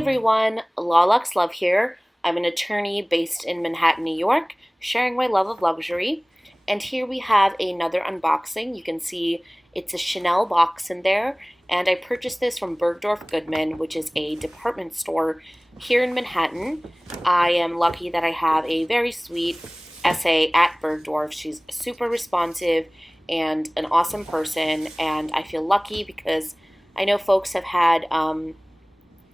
everyone, Lawlux Love here. I'm an attorney based in Manhattan, New York, sharing my love of luxury. And here we have another unboxing. You can see it's a Chanel box in there. And I purchased this from Bergdorf Goodman, which is a department store here in Manhattan. I am lucky that I have a very sweet SA at Bergdorf. She's super responsive and an awesome person. And I feel lucky because I know folks have had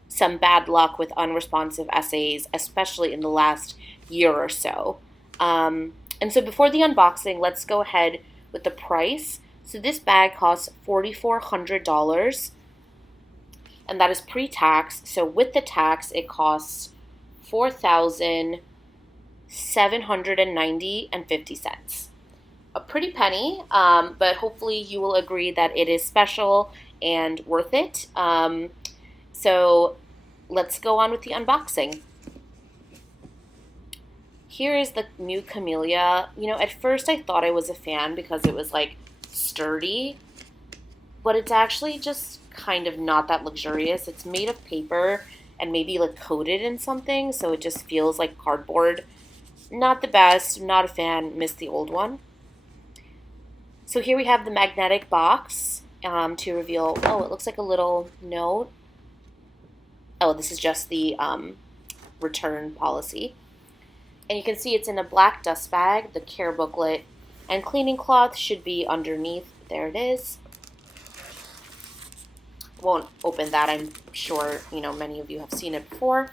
some bad luck with unresponsive essays, especially in the last year or so. And so before the unboxing, let's go ahead with the price. So this bag costs $4,400, and that is pre-tax. So with the tax, it costs $4,790.50. A pretty penny, but hopefully you will agree that it is special and worth it. So let's go on with the unboxing. Here is the new Camellia. You know, at first I thought I was a fan because it was like sturdy, but it's actually just kind of not that luxurious. It's made of paper and maybe like coated in something, so it just feels like cardboard. Not the best, not a fan, missed the old one. So here we have the magnetic box to reveal, oh, it looks like a little note. Oh, this is just the return policy. And you can see it's in a black dust bag, the care booklet, and cleaning cloth should be underneath. There it is. Won't open that, I'm sure, you know, many of you have seen it before.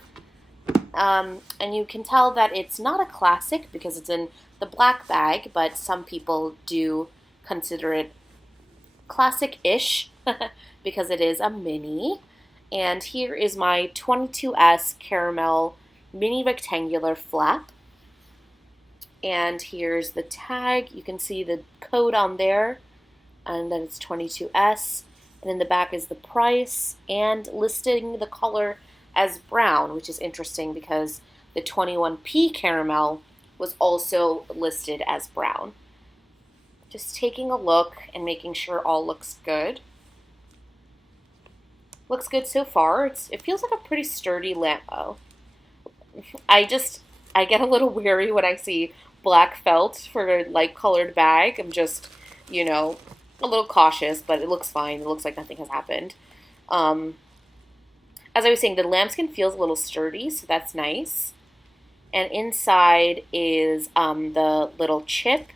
And you can tell that it's not a classic because it's in the black bag, but some people do consider it classic-ish because it is a mini. And here is my 22S caramel mini rectangular flap. And here's the tag. You can see the code on there, and then it's 22S. And in the back is the price and listing the color as brown, which is interesting because the 21P caramel was also listed as brown. Just taking a look and making sure all looks good. Looks good so far. It feels like a pretty sturdy lamp. Oh, I get a little weary when I see black felt for a light colored bag. I'm just, you know, a little cautious, but it looks fine. It looks like nothing has happened. As I was saying, the lambskin feels a little sturdy, so that's nice. And inside is the little chip.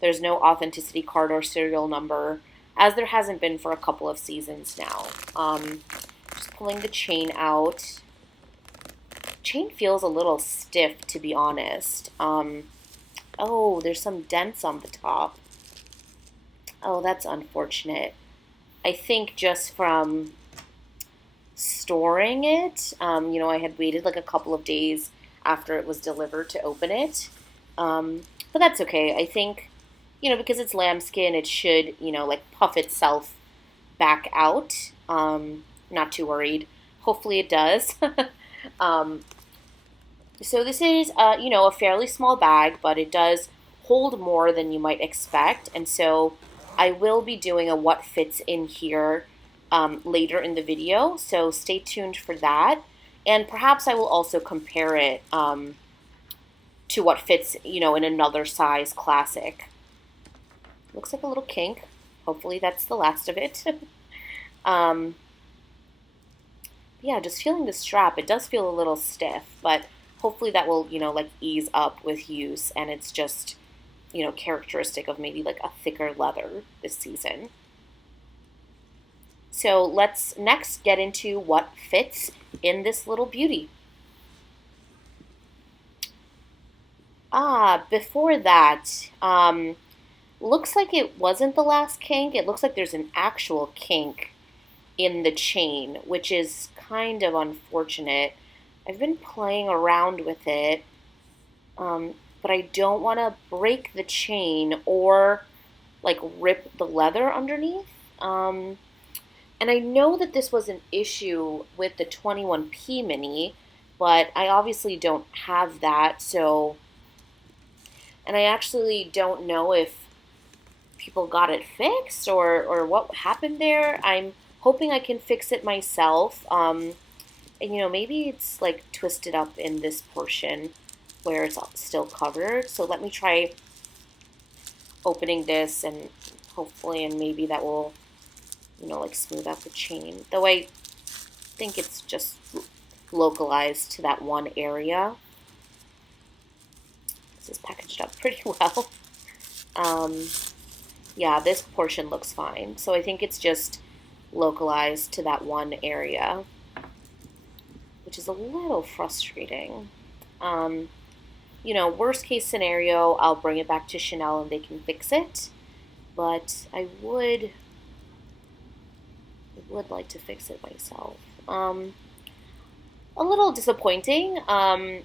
There's no authenticity card or serial number, as there hasn't been for a couple of seasons now. Just pulling the chain out. Chain feels a little stiff, to be honest. Oh, there's some dents on the top. Oh, that's unfortunate. I think just from storing it, you know, I had waited like a couple of days after it was delivered to open it. But that's okay. I think, you know, because it's lambskin, it should, you know, like puff itself back out. Not too worried. Hopefully it does. So this is, you know, a fairly small bag, but it does hold more than you might expect. And so I will be doing a what fits in here later in the video. So stay tuned for that. And perhaps I will also compare it to what fits, you know, in another size classic. Looks like a little kink. Hopefully that's the last of it. Yeah, just feeling the strap. It does feel a little stiff, but hopefully that will, you know, like ease up with use, and it's just, you know, characteristic of maybe like a thicker leather this season. So let's next get into what fits in this little beauty. Before that, looks like it wasn't the last kink. It looks like there's an actual kink in the chain, which is kind of unfortunate. I've been playing around with it, but I don't want to break the chain or like rip the leather underneath. And I know that this was an issue with the 21P mini, but I obviously don't have that, so, and I actually don't know if people got it fixed or what happened there. I'm hoping I can fix it myself. And maybe it's like twisted up in this portion where it's still covered. So let me try opening this and hopefully, and maybe that will, like smooth out the chain. Though I think it's just localized to that one area. This is packaged up pretty well. Yeah, this portion looks fine. So I think it's just localized to that one area, which is a little frustrating. Worst case scenario, I'll bring it back to Chanel and they can fix it. But I would like to fix it myself. A little disappointing. I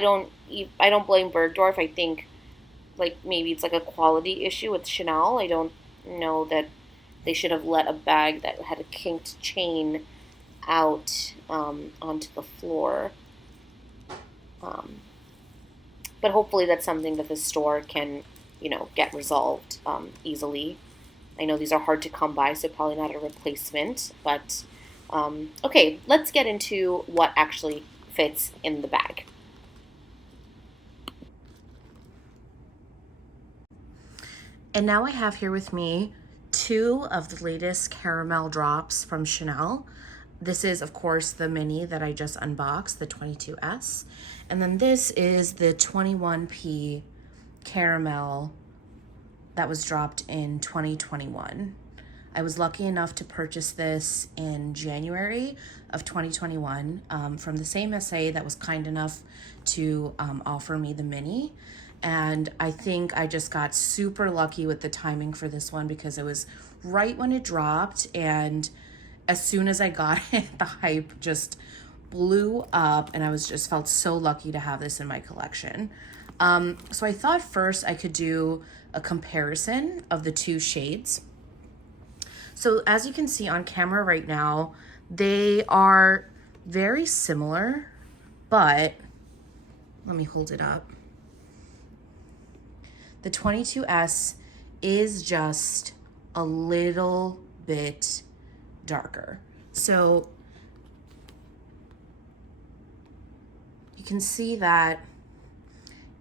don't blame Bergdorf. I think like maybe it's like a quality issue with Chanel. I don't know that they should have let a bag that had a kinked chain out onto the floor. But hopefully that's something that the store can, get resolved easily. I know these are hard to come by, so probably not a replacement. But okay, let's get into what actually fits in the bag. And now I have here with me 2 of the latest caramel drops from Chanel. This is, of course, the mini that I just unboxed, the 22S. And then this is the 21p caramel that was dropped in 2021. I was lucky enough to purchase this in January of 2021 from the same SA that was kind enough to offer me the mini. And I think I just got super lucky with the timing for this one because it was right when it dropped, and as soon as I got it, the hype just blew up, and I just felt so lucky to have this in my collection. So I thought first I could do a comparison of the 2 shades. So as you can see on camera right now, they are very similar, but let me hold it up. The 22S is just a little bit darker. So you can see that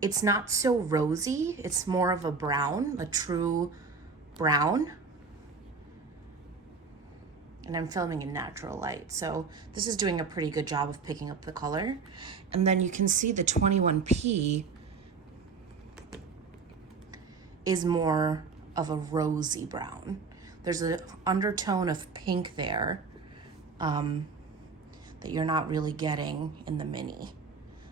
it's not so rosy. It's more of a brown, a true brown. And I'm filming in natural light, so this is doing a pretty good job of picking up the color. And then you can see the 21p is more of a rosy brown. There's an undertone of pink there that you're not really getting in the mini.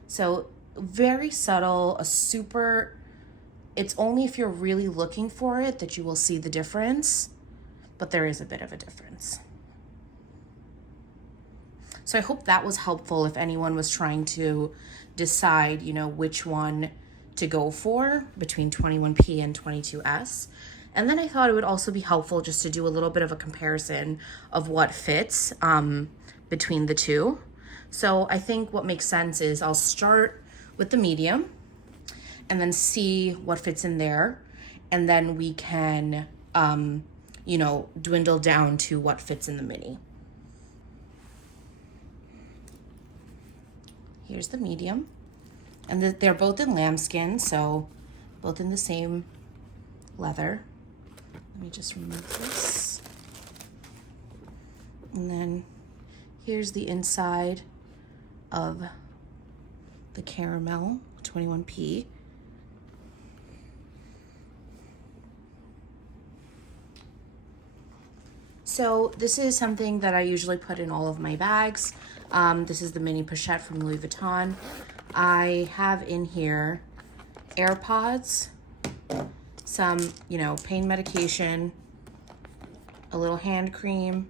So very subtle, it's only if you're really looking for it that you will see the difference, but there is a bit of a difference. So I hope that was helpful if anyone was trying to decide, which one to go for between 21p and 22S. And then I thought it would also be helpful just to do a little bit of a comparison of what fits between the 2. So I think what makes sense is I'll start with the medium and then see what fits in there. And then we can, dwindle down to what fits in the mini. Here's the medium. And they're both in lambskin, so both in the same leather. Let me just remove this. And then here's the inside of the caramel 21p. So this is something that I usually put in all of my bags. This is the mini pochette from Louis Vuitton. I have in here AirPods, some, pain medication, a little hand cream,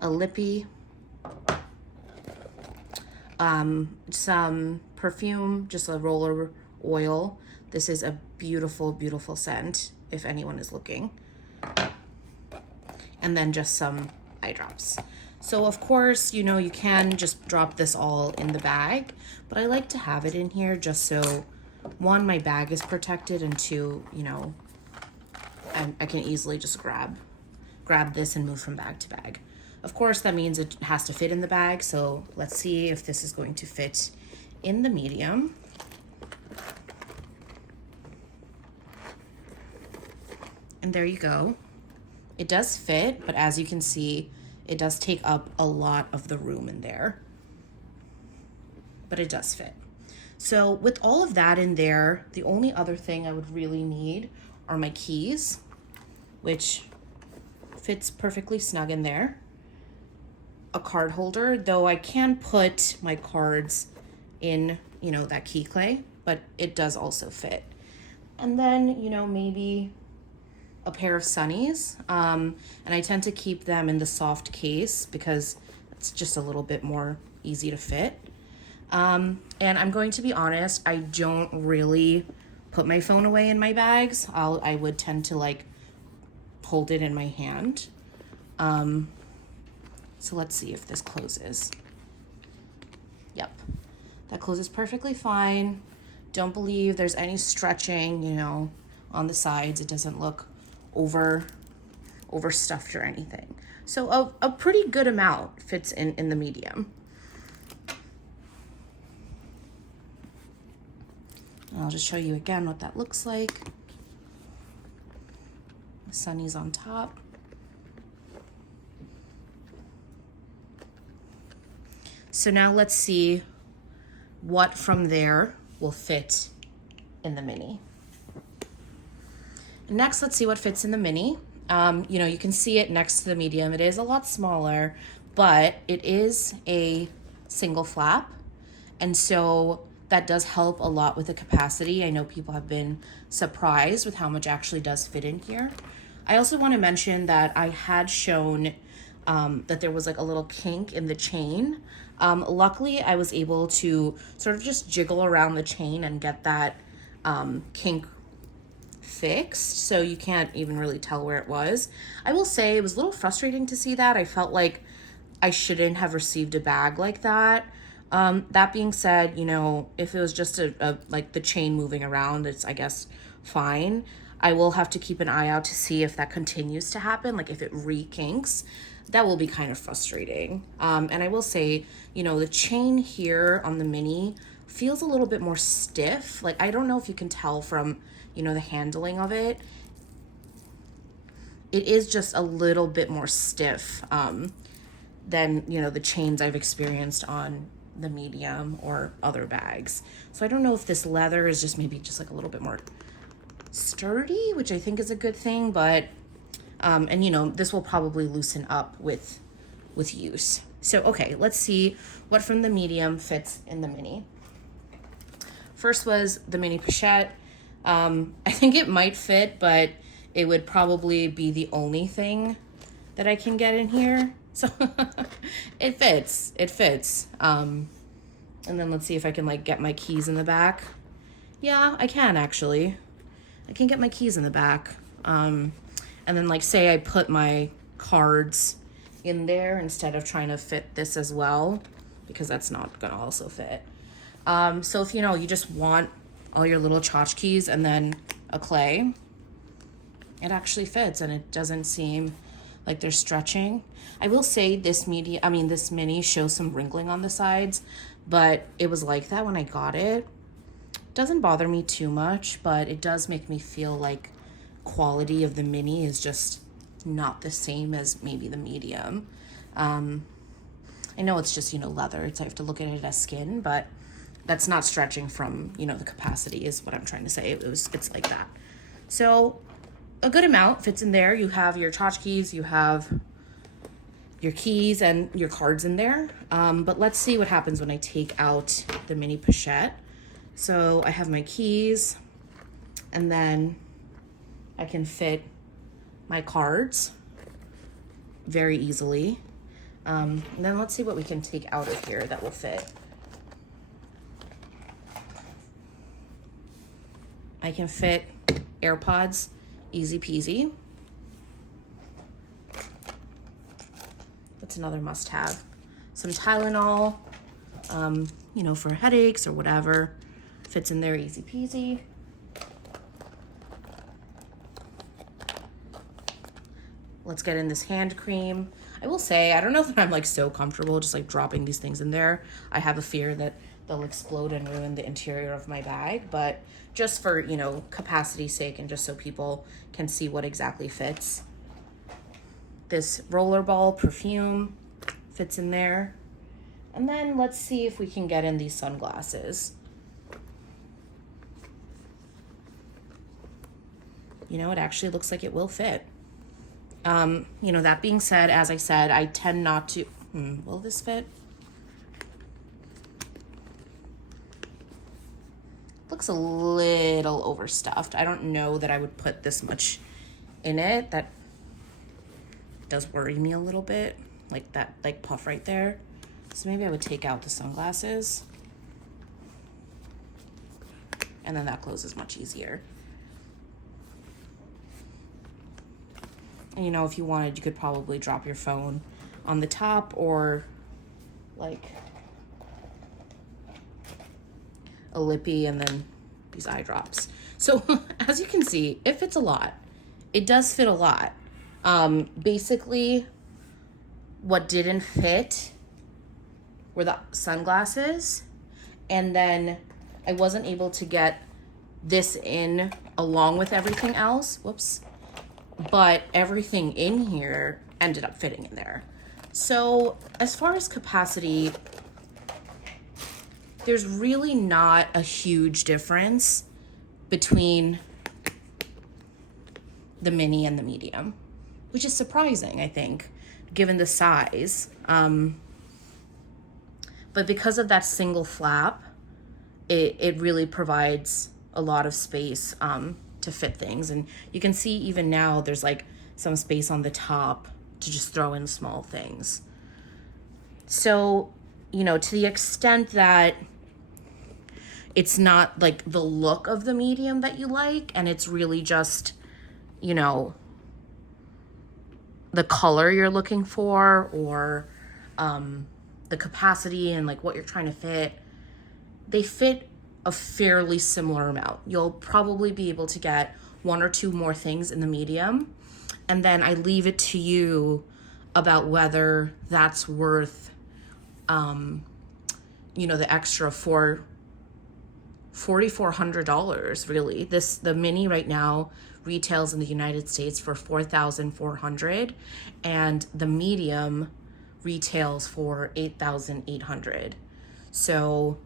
a lippy, some perfume, just a roller oil. This is a beautiful, beautiful scent if anyone is looking. And then just some eye drops. So of course, you can just drop this all in the bag, but I like to have it in here just so, 1, my bag is protected, and 2, I can easily just grab this and move from bag to bag. Of course, that means it has to fit in the bag, so let's see if this is going to fit in the medium. And there you go. It does fit, but as you can see, it does take up a lot of the room in there. But it does fit. So with all of that in there, the only other thing I would really need are my keys, which fits perfectly snug in there. A card holder, though I can put my cards in, you know, that key clay, but it does also fit. And then, you know, maybe a pair of sunnies. And I tend to keep them in the soft case because it's just a little bit more easy to fit. And I'm going to be honest, I don't really put my phone away in my bags. I would tend to like hold it in my hand. So let's see if this closes. Yep, that closes perfectly fine. Don't believe there's any stretching, you know, on the sides. It doesn't look overstuffed or anything. So a pretty good amount fits in the medium. And I'll just show you again what that looks like. The sunnies on top. So now let's see what from there will fit in the mini. Next, let's see what fits in the mini. You know, you can see it next to the medium. It is a lot smaller, but it is a single flap. And so that does help a lot with the capacity. I know people have been surprised with how much actually does fit in here. I also want to mention that I had shown that there was like a little kink in the chain. Luckily, I was able to sort of just jiggle around the chain and get that kink fixed, so you can't even really tell where it was. I will say it was a little frustrating to see that. I felt like I shouldn't have received a bag like that. That being said, you know, if it was just a like the chain moving around, it's, I guess, fine. I will have to keep an eye out to see if that continues to happen, like if it re-kinks. That will be kind of frustrating. And I will say, you know, the chain here on the mini feels a little bit more stiff. Like, I don't know if you can tell from, you know, the handling of it. It is just a little bit more stiff than, you know, the chains I've experienced on the medium or other bags. So I don't know if this leather is just maybe just like a little bit more sturdy, which I think is a good thing, but and you know, this will probably loosen up with use. So okay, let's see what from the medium fits in the mini. First was the mini pochette. I think it might fit, but it would probably be the only thing that I can get in here. So it fits. And then let's see if I can like get my keys in the back. Yeah, I can actually. I can get my keys in the back. And then like say I put my cards in there instead of trying to fit this as well, because that's not gonna also fit. So if, you know, you just want all your little tchotchkes and then a clay, it actually fits and it doesn't seem like they're stretching. I will say this mini shows some wrinkling on the sides, but it was like that when I got it. Doesn't bother me too much, but it does make me feel like quality of the mini is just not the same as maybe the medium. I know it's just, you know, leather. I have to look at it as skin, but that's not stretching from, you know, the capacity is what I'm trying to say. It's like that. So a good amount fits in there. You have your tchotchkes, you have your keys and your cards in there. But let's see what happens when I take out the mini pochette. So I have my keys, and then I can fit my cards very easily. And then let's see what we can take out of here that will fit. I can fit AirPods, easy peasy. That's another must-have. Some Tylenol, you know, for headaches or whatever. Fits in there easy peasy. let's get in this hand cream. I will say, I don't know that I'm like so comfortable just like dropping these things in there. I have a fear that they'll explode and ruin the interior of my bag, but just for, you know, capacity's sake and just so people can see what exactly fits. This rollerball perfume fits in there. And then let's see if we can get in these sunglasses. You know, it actually looks like it will fit. You know, that being said, as I said, I tend not to, will this fit? Looks a little overstuffed. I don't know that I would put this much in it. That does worry me a little bit, like that, like puff right there. So maybe I would take out the sunglasses. And then that closes much easier. And, you know, if you wanted, you could probably drop your phone on the top or like a lippy and then these eye drops. So as you can see, it fits a lot. It does fit a lot. Basically, what didn't fit were the sunglasses, and then I wasn't able to get this in along with everything else. Whoops. But everything in here ended up fitting in there. So as far as capacity, there's really not a huge difference between the mini and the medium, which is surprising, I think, given the size. But because of that single flap, it really provides a lot of space to fit things. And you can see even now there's like some space on the top to just throw in small things. So, you know, to the extent that it's not like the look of the medium that you like, and it's really just, you know, the color you're looking for, or the capacity and like what you're trying to fit, they fit a fairly similar amount. You'll probably be able to get one or two more things in the medium, and then I leave it to you about whether that's worth you know, the extra $4,400 really. The mini right now retails in the United States for $4,400, and the medium retails for $8,800. So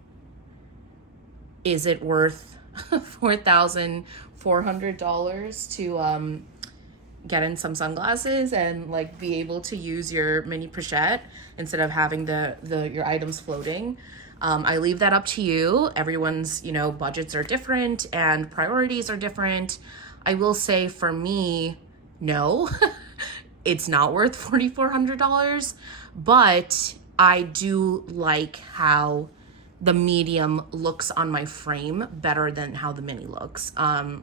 is it worth $4,400 to get in some sunglasses and like be able to use your mini pochette instead of having your items floating? I leave that up to you. Everyone's, you know, budgets are different and priorities are different. I will say for me, no, it's not worth $4,400, but I do like how the medium looks on my frame better than how the mini looks. I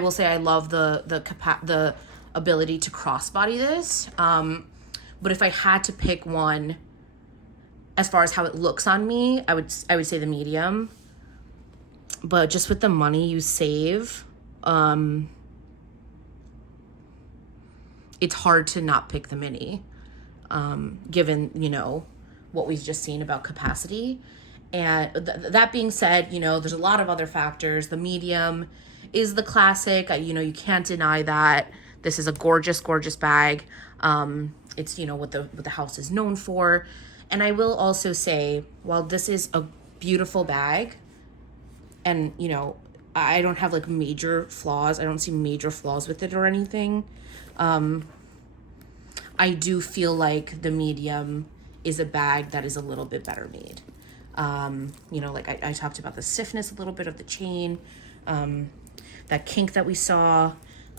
will say I love the ability to crossbody this. But if I had to pick one, as far as how it looks on me, I would say the medium. But just with the money you save, it's hard to not pick the mini, given, you know, what we've just seen about capacity. And that being said, you know, there's a lot of other factors. The medium is the classic. You know, you can't deny that. This is a gorgeous, gorgeous bag. It's, you know, what the house is known for. And I will also say, while this is a beautiful bag, and, you know, I don't have like major flaws. I don't see major flaws with it or anything. I do feel like the medium is a bag that is a little bit better made. You know, like I talked about the stiffness a little bit of the chain, that kink that we saw,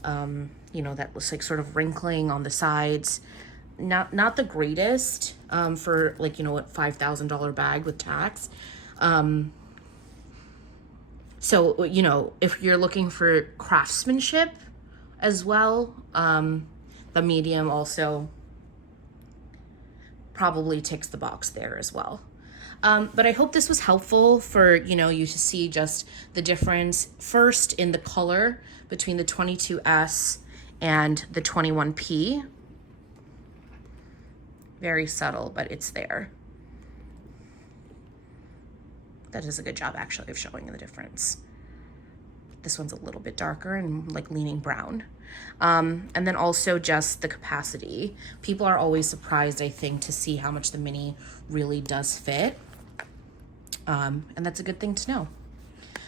you know, that was like sort of wrinkling on the sides. Not the greatest for like, you know, a $5,000 bag with tax. So, you know, if you're looking for craftsmanship as well, the medium also probably ticks the box there as well. But I hope this was helpful for, you know, you to see just the difference first in the color between the 22S and the 21P. Very subtle, but it's there. That does a good job actually of showing the difference. This one's a little bit darker and like leaning brown. And then also just the capacity. People are always surprised, I think, to see how much the mini really does fit. And that's a good thing to know.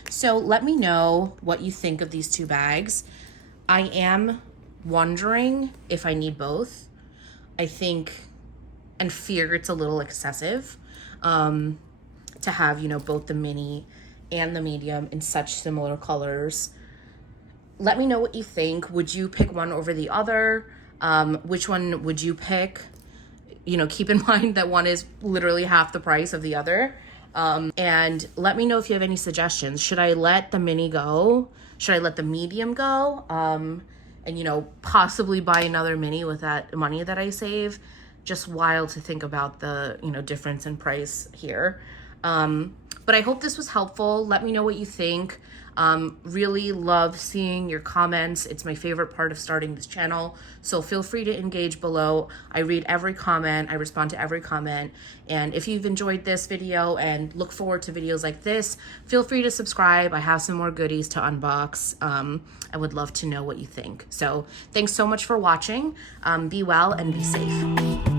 So let me know what you think of these two bags. I am wondering if I need both. I think and fear it's a little excessive to have, you know, both the mini and the medium in such similar colors. Let me know what you think. Would you pick one over the other? Which one would you pick? You know, keep in mind that one is literally half the price of the other. And let me know if you have any suggestions. Should I let the mini go? Should I let the medium go? And, you know, possibly buy another mini with that money that I save. Just wild to think about the, you know, difference in price here. But I hope this was helpful. Let me know what you think. Really love seeing your comments. It's my favorite part of starting this channel. So feel free to engage below. I read every comment. I respond to every comment. And if you've enjoyed this video and look forward to videos like this, feel free to subscribe. I have some more goodies to unbox. I would love to know what you think. So thanks so much for watching. Be well and be safe.